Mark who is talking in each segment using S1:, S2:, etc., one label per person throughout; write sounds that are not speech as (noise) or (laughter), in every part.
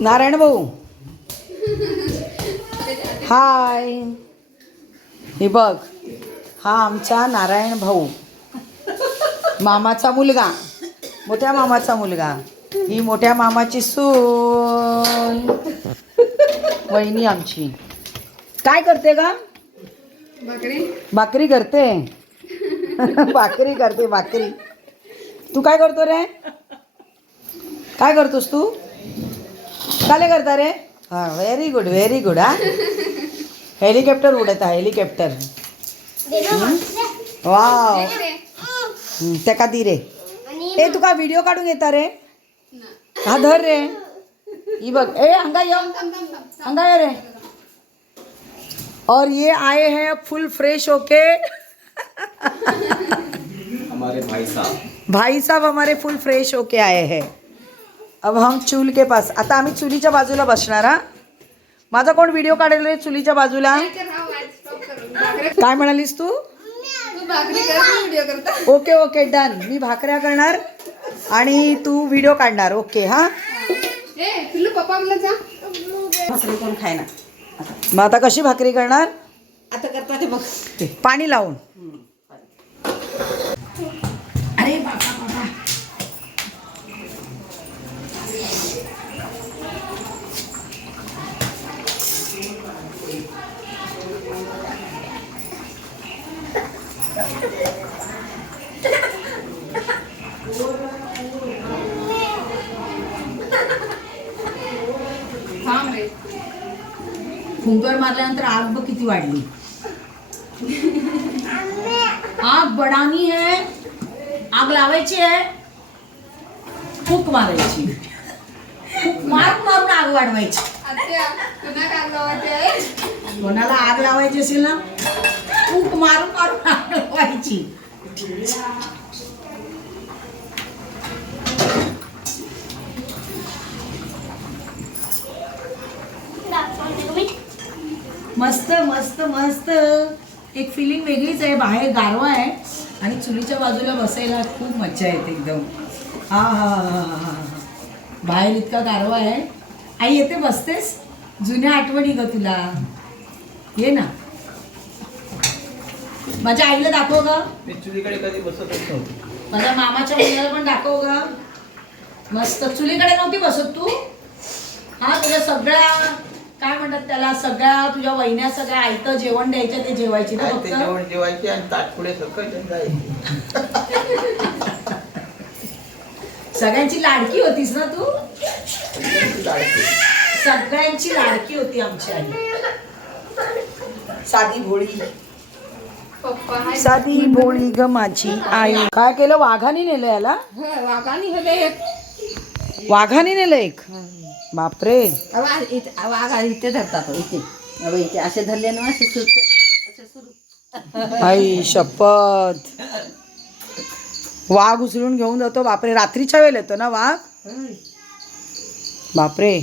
S1: नारायण भाऊ. हाय. हे बघ हा आमचा नारायण भाऊ. मामाचा मुलगा. मोठ्या मामाचा मुलगा. ही मोठ्या मामाची सून. वहिनी आमची. काय करते का भाकरी करते. (laughs) भाकरी करते भाकरी. तू काय करतो रे? काय करतोस तू? काले करता रे? हाँ व्हेरी गुड व्हेरी गुड हा. हेलिकॉप्टर उडत आहे हेलिकॉप्टर वाव हम्म, त्या दी रे? ए तुका व्हिडिओ काढून येता रे? हा धर रे. ही बघ. ए अंगा ये अंगा ये रे. और ये आए हैं फुल फ्रेश होके.
S2: हमारे भाई साहब।
S1: भाई साहब हमारे फुल फ्रेश होके आए हैं। अब हम चूल के पास आता आम्ही चुलीच्या बाजूला बसणार हा? माझा कोण व्हिडिओ काढेल रे चुलीच्या बाजूला? काय म्हणालीस तू? ओके ओके डन मी भाकऱ्या करणार आणि तू व्हिडिओ काढणार. ओके हा?
S3: भाकरी कोण खायना?
S1: मग आता कशी भाकरी करणार?
S3: आता करता ते बघ.
S1: पाणी लावून.
S3: अरे बाबा बाबा.
S1: फुंकर मारल्यानंतर आग बघ किती वाढली. आग बडानी आहे आग लावायची आहे फूक मारायची फूक मारून मारून आग वाढवायची कोणाला आग लावायची असेल ना फूक मारून मारून आग लावायची। मस्त मस्त मस्त। एक फिलिंग वेगळीच आहे. बाहेर गारवा आहे आणि चुलीच्या बाजूला बसायला खूप मज्जा येते एकदम. हा हा हा हा. बाहेर इतका गारवा आहे. आई येते बसतेस? जुन्या आठवणी ग तुला. ये ना. माझ्या आईला दाखव ग.
S2: मी चुलीकडे कधी बसतच नव्हतो.
S1: माझ्या मामाच्या मुलाला पण दाखव ग. मस्त. चुलीकडे नव्हती बसत तू? हा तुझ्या सगळ्या काय म्हणतात त्याला सगळ्या तुझ्या वहिन्या सगळ्या आयतं जेवण द्यायच्या ते जेवायची ना
S2: ते
S1: फक्त?
S2: जेवण जेवायचे आणि ताट पुढे सकट जायचे.
S1: सगळ्यांची लाडकी होतीस ना तू?
S2: लाडके.
S1: सगळ्यांची लाडकी होती आमची आई. साधी भोळी. साधी भोळी ग माझी आई. काय केलं? वाघाने नेलं याला?
S3: वाघाने हेले एक.
S1: वाघाने नेलं एक? बापरे.
S3: वाघ इथे इथे धरतात हो, इथे. इथे असे धरले ना असे सुरू असे सुरू
S1: आई शपथ. वाघ उचलून घेऊन जातो बापरे. रात्रीच्या वेळेला येतो ना वाघ? बापरे.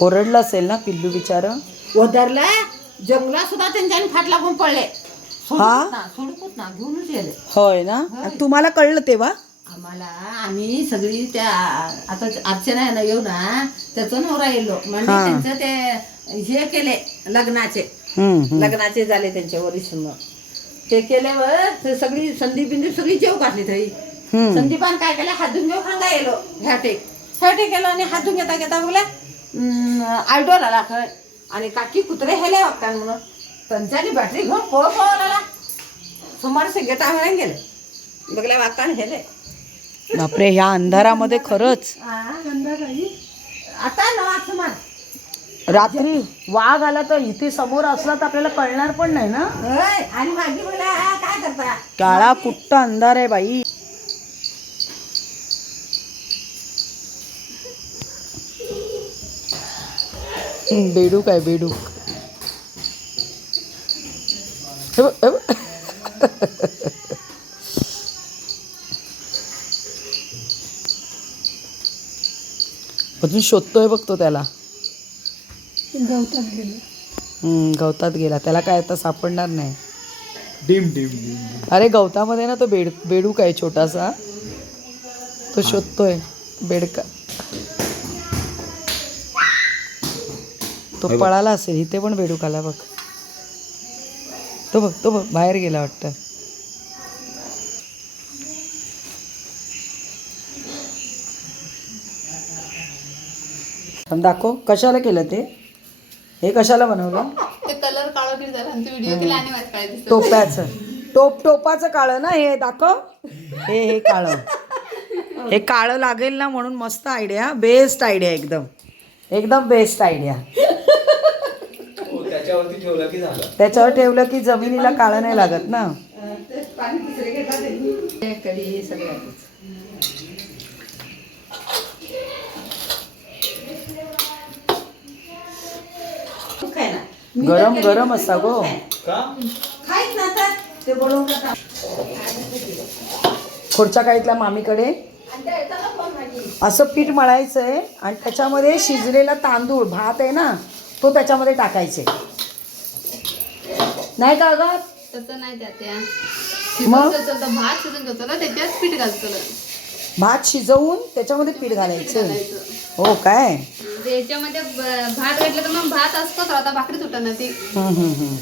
S1: ओरडलं असेल ना पिल्लू बिचार?
S3: ओदरला? जंगला सुद्धा त्यांच्याने फाट लागून पडले.
S1: हा?
S3: ना घेऊनच गेले.
S1: होय ना? तुम्हाला कळलं तेव्हा?
S3: आम्हाला आम्ही सगळी त्या आता अर्चना येऊ ना त्याचं नवरा येलो. म्हणजे. त्यांचं ते हे केले लग्नाचे. लग्नाचे झाले त्यांच्या वरिष्ठ ते केल्यावर ते सगळी संदीप बिंदीप सगळी जेव घातली
S1: हम्म.
S3: संदीपान काय केलं? हात धुवून घेऊ खांगा येलो ह्या टेक ह्या टेक केलं आणि हात धुवून घेता घेता बघला आयडोर आला खय आणि काकी कुत्रे हेले वागतात म्हणून. त्यांच्यानी बॅटरी घेऊन पळ पळून आला. सुमारसे गेटा म्हणून गेले. बघल्या वागताना हेले.
S1: बापरे ह्या अंधारामध्ये खरंच.
S3: आता
S1: रात्री वाघ आला तर इथे समोर असला तर आपल्याला कळणार पण नाही ना?
S3: होय आणि माझी मुलं काय करता?
S1: काळा कुट्ट अंधार आहे बाई. बेडूक आहे बेडूक हे बघ, हे बघ. अजून शोधतोय बघतो त्याला. हम्म, गवतात गेला. त्याला काय आता सापडणार नाही.
S2: डिम डिम डिम
S1: अरे गवतामध्ये ना तो बेड बेडूक आहे छोटासा. तो शोधतोय. बेडका तो पळाला असेल. इथे पण बेडूक आला बघ. तो बघ तो बघ. बाहेर गेला वाटतं. पण दाखव कशाला केलं ते? हे कशाला बनवलं?
S4: ते कलर काळा किती झाला आणि व्हिडिओ केला आणि वाच काय दिसत
S1: टोप्याचं. टोप टोपाचं काळं ना हे दाखव. हे हे काळं. हे काळं लागेल ना म्हणून मस्त आयडिया बेस्ट आयडिया एकदम. एकदम बेस्ट आयडिया
S2: हो, त्याच्यावरती ठेवलं की झालं.
S1: त्याच्यावर ठेवलं की जमिनीला काळं नाही लागत ना.
S3: पाणी दुसरे घेतला सगळ्या
S1: गरम गरम असा गो.
S2: का?
S3: खायच ना तर ते बोलवून खाता
S1: पुढच्या काळीतल्या मामीकडे. असं पीठ मळायचं आहे आणि त्याच्यामध्ये शिजलेला तांदूळ भात आहे ना तो त्याच्यामध्ये टाकायचे. नाही का अगं
S4: तसं नाही त्या त्या
S1: मग?
S4: भात शिजून घ्यायचं ना त्याच्यात पीठ घालतो
S1: भात शिजवून त्याच्यामध्ये पीठ घालायचं. हो काय?
S4: म्हणजे याच्यामध्ये ब- भात घातलं तर मग भात असतोच आता भाकरी सुटत ना ती.
S1: हम्म, हम्म, हम्म.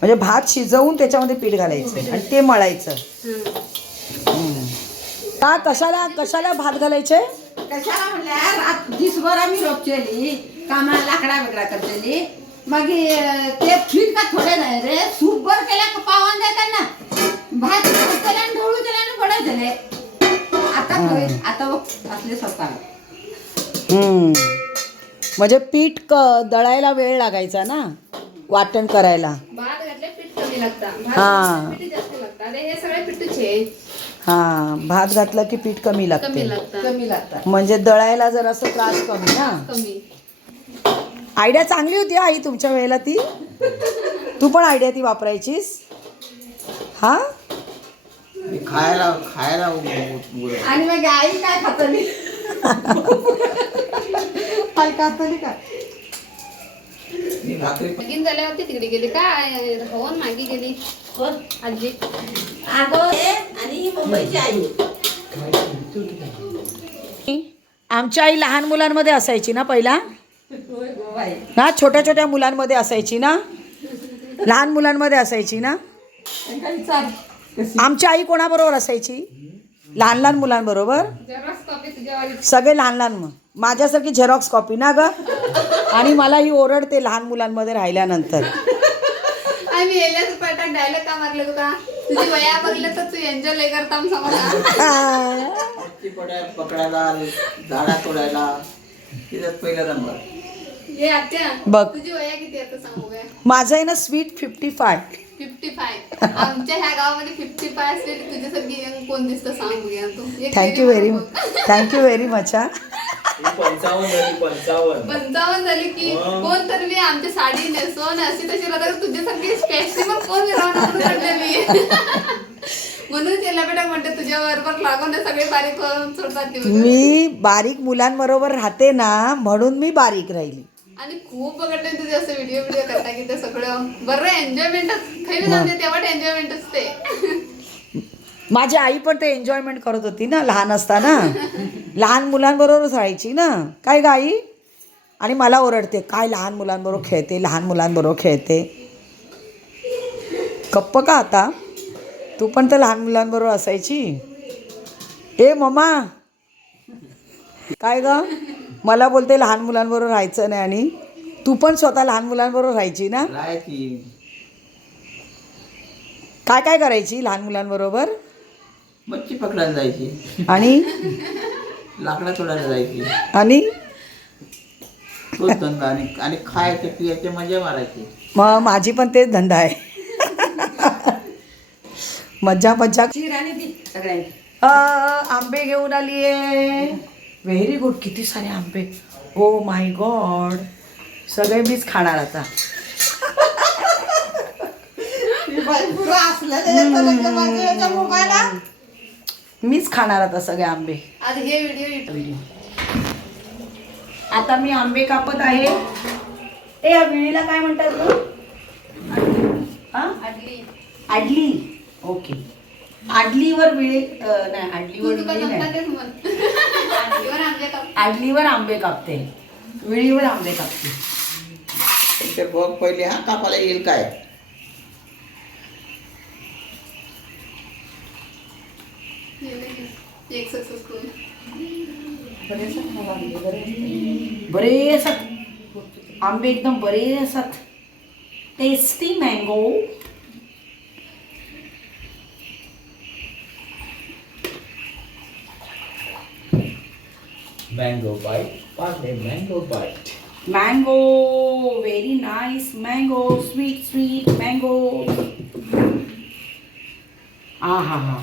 S1: म्हणजे भात शिजवून त्याच्यामध्ये पीठ घालायचं आणि ते मळायचं.
S4: हं.
S1: हम्म. का कशाला कशाला भात घालायचे?
S3: कशाला म्हणल्या रात दिसभर आम्ही रोपचेली कामाला लाकडा वेगळा करतेली. मग हे ते फिट का थोडे नाही रे सूप बर केल्या का पावन द्या त्यांना भात केल्या आणि ढोळू केल्या आणि बडा झाले आता होईल आता बघ असले स्वतः.
S1: हम्म. म्हणजे पीठ क दळायला वेळ लागायचा ना? वाटण करायला.
S4: भात घातले पीठ कमी लागतं.
S1: हा.
S4: भात पीठ जास्त लागतं. आणि हे सगळे पिठूचे
S1: हा भात घातला की पीठ कमी
S4: कमी
S1: लागते.
S3: कमी लागतात
S1: म्हणजे दळायला जर असं त्रास कमी ना?
S4: कमी.
S1: आयडिया चांगली होती हा आई तुमच्या वेळेला ती. तू पण आयडिया ती वापरायचीस. हा?
S2: आणि खायला खायला
S3: आणि मग आई काय खातली? आई खातली का?
S2: मी भाकरी
S4: लगीन झाल्यावरती तिकडे गेली काय होऊन मागे गेली. आजी.
S3: अगं आणि मुंबईची आई.
S1: आमची आई लहान मुलांमध्ये असायची ना पहिला? ना छोट्या छोट्या मुलांमध्ये असायची ना? लहान मुलांमध्ये असायची ना? आमची आई कोणाबरोबर असायची? लहान लहान मुलांबरोबर? सगळे लहान लहान मग माझ्यासारखी झेरॉक्स कॉपी ना ग? आणि मला ही ओरडते लहान मुलांमध्ये राहिल्यानंतर.
S2: पकडायला झाडा तोडायला.
S1: बघ. माझं आहे ना स्वीट फिफ्टी फाय
S4: आमच्या ह्या गावामध्ये फिफ्टी फाय असले तुझ्यासारखी young कोण दिसतं सांग बघूया तू एक
S1: थँक्यू
S4: तरी
S1: व्हेरी
S4: बघ.
S1: थँक्यू व्हेरी मच हा
S2: पंचावन्न झाली पंचावन्न
S4: पंचावन्न झाली की
S2: मग?
S4: कोण तर मी आमची साडी नेसवून अशी तशी राहतात तुझ्यासारखी स्पेशली कोण राहणार म्हटलं मी म्हणून त्याला बेटा म्हणते तुझ्या बरोबर लागून ते सगळे बारीक करून सोडतात ते.
S1: मी बारीक मुलांबरोबर राहते ना म्हणून मी बारीक राहिली
S4: आणि खूप बघितले तुझे असं व्हिडिओ व्हिडिओ करता की ते सगळं बरं एन्जॉयमेंटच खैर जाते तेव्हा एन्जॉयमेंटच ते
S1: माझी आई पण ते एन्जॉयमेंट करत होती ना लहान असताना. लहान मुलांबरोबरच राहायची ना. काय गाई आणि मला ओरडते काय लहान मुलांबरोबर खेळते लहान मुलांबरोबर खेळते? कप्प का आता? तू पण तर लहान मुलांबरोबर असायची. ए ममा काय ग? मला बोलते लहान मुलांबरोबर राहायचं नाही आणि तू पण स्वतः लहान मुलांबरोबर राहायची ना?
S2: राहायची
S1: काय काय करायची लहान मुलांबरोबर?
S2: मच्छी पकडायला जायची.
S1: आणि?
S2: लाकडा तोडायला जायची.
S1: आणि?
S2: तोच धंदा आणि आणि खायचे पियाचे मजा मारायची.
S1: मग माझी पण तेच धंदा आहे. मज्जा मज्जा.
S3: सगळ्यांनी.
S1: आंबे घेऊन आली आहे व्हेरी गुड किती सारे आंबे. ओ माय गॉड सगळे मीच खाणार आता. मीच खाणार आता सगळे आंबे.
S4: आज हे व्हिडिओ
S1: आता मी आंबे कापत आहे. ए या विळीला काय म्हणतात
S4: आडली.
S1: आडली. ओके आडलीवर विळे नाही आडलीवर
S4: तू
S1: विळी नाही.
S4: आडलीवर
S1: आंबे कापते. विळीवर आंबे कापते.
S2: ते बघ पहिले हा कापाला येईल काय?
S4: एक सक्सेसफुल
S1: बरे असत आंबे एकदम बरे असत tasty mango
S5: Mango bite, Parle mango bite.
S1: Mango very nice mango sweet sweet mango आ हा हा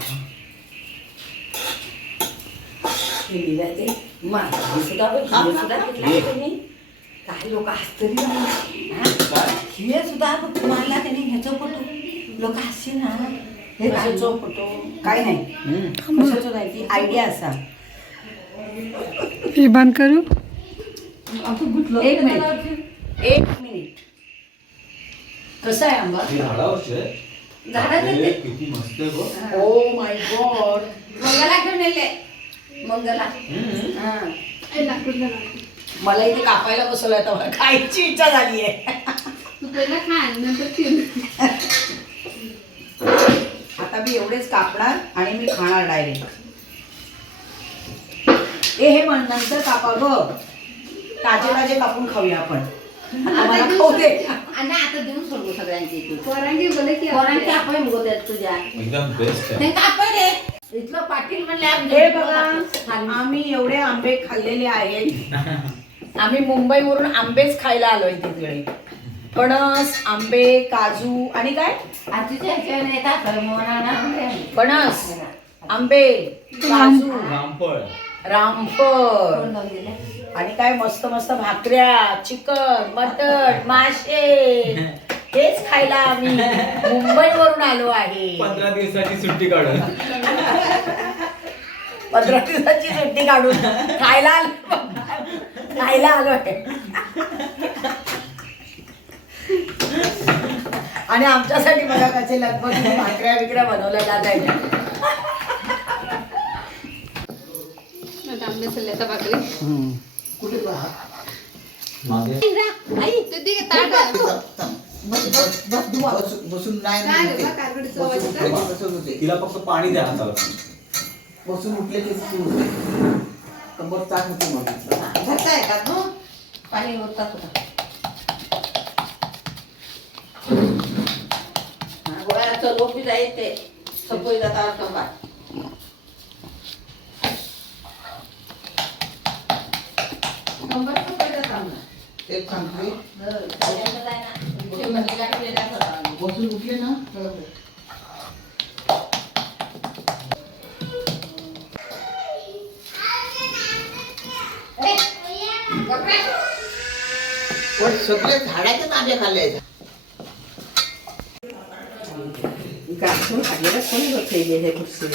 S3: काही लोक आश्चर्य सुद्धा तुम्हाला त्यांनी ह्याचं फोटो. लोक हसचे ना. हे
S1: फोटो काय? नाही कशाचो नाही ती आयडिया असा.
S6: हे बंद करू.
S1: एक मिनिट. एक मिनिट. कसा आहे आंबा?
S5: हे किती मस्त आहे गं.
S1: ओ माय गॉड
S3: मंगला घेऊन नेले मंगला. हा.
S1: मला इथे कापायला बसवलं आता मला खायची इच्छा झाली आहे.
S4: तू पहिला खा आणि नंतर फिर
S1: आता मी एवढेच कापणार आणि मी खाणार डायरेक्ट. ए हे म्हण नंतर कापा ग ताजे ताजे कापून खाऊया आपण. आता मला खाऊ दे.
S3: आणि आता देऊन सोडू सगळ्यांची तू
S4: पोरांची बोले की
S3: पोरांची आपण मुगवत्यात तुझ्या.
S5: एकदम बेस्ट आहे.
S3: ते कापड आहे इथलं पाटील म्हणले
S1: हे
S3: इथलं
S1: बघा. आम्ही एवढे आंबे खाल्लेले आहेत. आम्ही मुंबईवरून आंबेच खायला आलोय तिकडे फणस आंबे काजू आणि काय?
S3: आजीच्या ह्याच्याने येतात तर मोनाना म्हणजे.
S1: फणस आंबे काजू.
S5: रामफळ?
S1: आणि काय मस्त मस्त भाकऱ्या चिकन मटण मासे. हेच खायला आम्ही. मुंबईवरून आलो आहे.
S5: पंधरा दिवसाची सुट्टी काढून.
S1: पंधरा दिवसाची सुट्टी काढून. खायला आलो. खायला आलो आहे. आणि आमच्यासाठी बघा कसे लगभग भाकऱ्या बिकऱ्या बनवल्या जात आहेत
S4: आंबे सल्ल्याचा भाकरी
S5: मागे
S3: आई
S4: ते दे ताट
S2: बस बस बस बस- बसून नाही ना
S4: काय रे
S2: उठते.
S4: बा, कारवडीचं
S2: बसून
S4: वाजतं?
S2: उठले की बसून होते
S5: तिला फक्त पाणी द्या हाताला
S2: बसून उठले की कंबर ताण होते मग
S3: घरचा येतात ना पाणी ओततात होता गोळ्याचं लोक बी जाईल ते. सपोई जाता कंबा कंबर सपोई जाता ना
S2: तेच सांगते.
S3: ते
S2: बसून उठले ना पण सगळे खाल्ले
S3: खाल्लेलं कोणी हे खुर्ची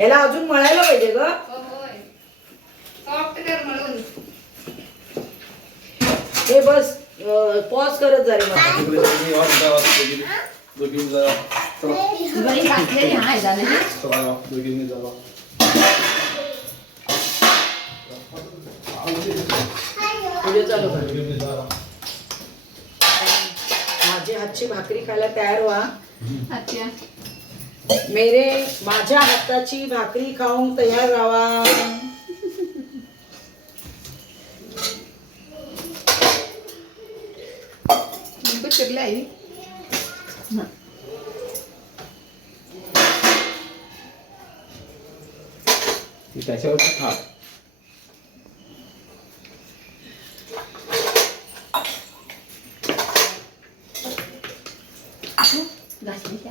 S1: याला अजून मळायला पाहिजे ग
S4: होय सॉफ्ट कर म्हणून
S1: हे बस पॉज करत जा. माझी हातची भाकरी खायला तयार व्हा.
S4: अच्छा.
S1: मेरे माझ्या हाताची भाकरी खाऊन तयार राहा.
S4: आई.
S5: त्याच्यावर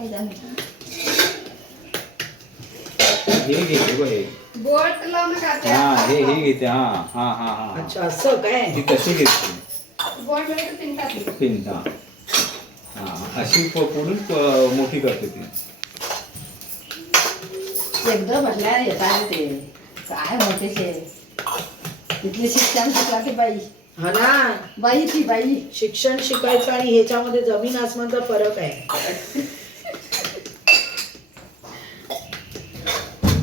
S3: झालं
S5: हे घेते बघ हे.
S4: बोट लावून खाते
S5: हा हे हे घेते हा हा हा हा
S1: अच्छा असं काय?
S5: ती तशी घेते.
S4: बोट
S5: हा अशी प- पुढून प- मोठी करते ती.
S3: एकदम म्हटल्या येतात ते? काय इथली शिक्षण शिकला ती बाई.
S1: हा ना.
S3: बाई ती बाई.
S1: शिक्षण शिकायचं आणि ह्याच्यामध्ये जमीन आसमानचा फरक आहे.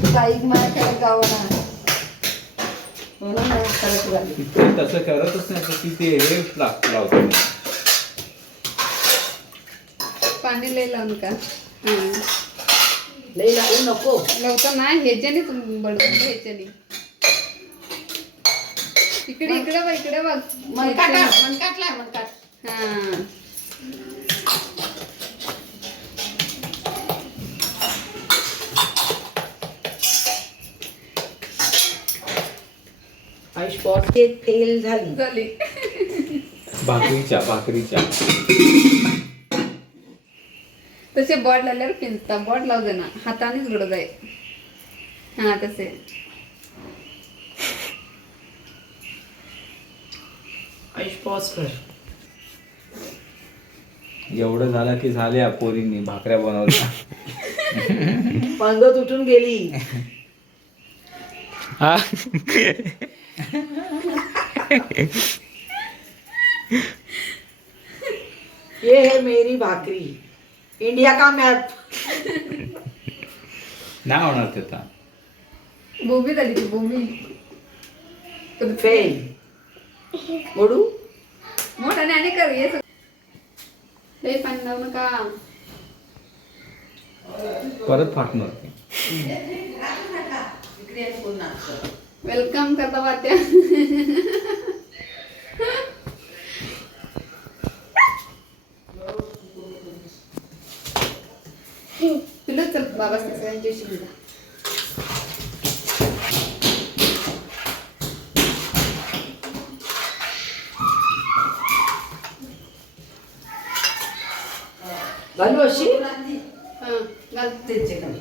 S3: बाई मला म्हणून
S5: ते तसं करतच नाही तर ती ते हे लावते.
S4: पाणी लय लावून का? हं.
S1: लई लावू नको.
S4: लवकर नाही ह्याच्याने बडबड ह्याच्याने इकडे इकडे बघ इकडे बघ.
S3: मनकाट मनकाटलाय मनकाट.
S4: हा.
S1: तेल झाली.
S4: झाली.
S5: भाकरीच्या भाकरीच्या.
S4: तसे बॉड लावल्यावर पिंजता. बॉड लावू दे ना हातानेच घडत आहे. हा तसे.
S1: आयुष पॉज कर.
S5: एवढं झालं की झाल्या पोरींनी भाकऱ्या बनवल्या.
S1: पंगत उठून गेली. ये है मेरी भाकरी. इंडिया का मॅप?
S5: नाही होणार ते आता
S4: भूमी झाली ती भूमी.
S1: फेल. मोडू?
S4: मोठ्याने आणि कर ये लय पाणी लावू नका.
S5: परत फाटणार ते.
S4: वेलकम करता वात्या बाबा सगळ्यांची शिकला
S1: घालू अशी
S4: हा घाल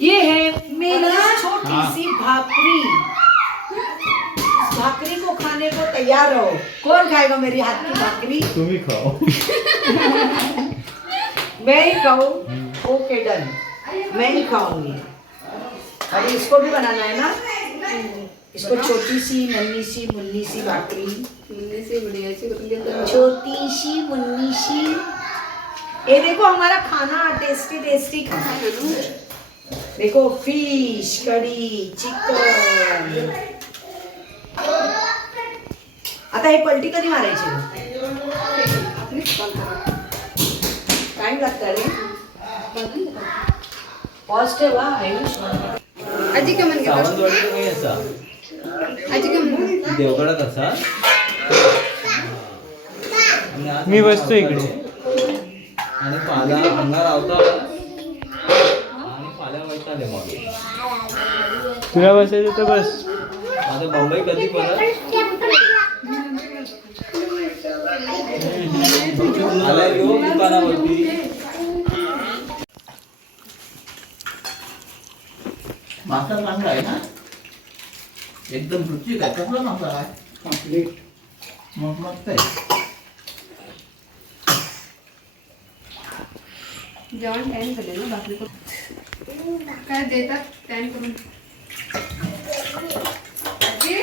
S1: ये है। मेरी छोटी सी भाकरी। भाकरी को खाने को तैयार रहो। कौन खाएगा मेरी हाथ की भाकरी?
S5: तुम्ही खाओ। (laughs)
S1: मैं ही खाऊं ओके डन मैं ही खाऊँगी। अरे इसको भी बनाना है ना? इसको छोटी सी नन्ही सी मुन्नी सी भाकरी
S4: मुन्नीची व्हिडिओची करून घेतो
S1: छोटी सी मुन्नी सी ये देखो हमारा खाना टेस्टी टेस्टी खाना देखो फ़िश कड़ी चिकन आता हे पलटी कधी मारायची? ठेवा आयुष
S4: आजी काय म्हण घेतात
S5: सावंतवाडीला काही असा.
S4: म्हण?
S5: देवगडात असा? आणि आज
S6: मी बसतो इकडे.
S5: आणि पाला अंगार आवता आणि पाल्या वैताले मग.
S6: तुला बसायचं तर बस.
S5: आता मुंबई कधी परत? आला येऊ दुकानावरती
S2: मासा चांगला आहे ना एकदम रुचिक आहे कसला मासा आहे कंप्लीट मग मस्त आहे
S4: जेवण टाइम झाले ना भाकरी करून काय देतात टाइम करून आजी?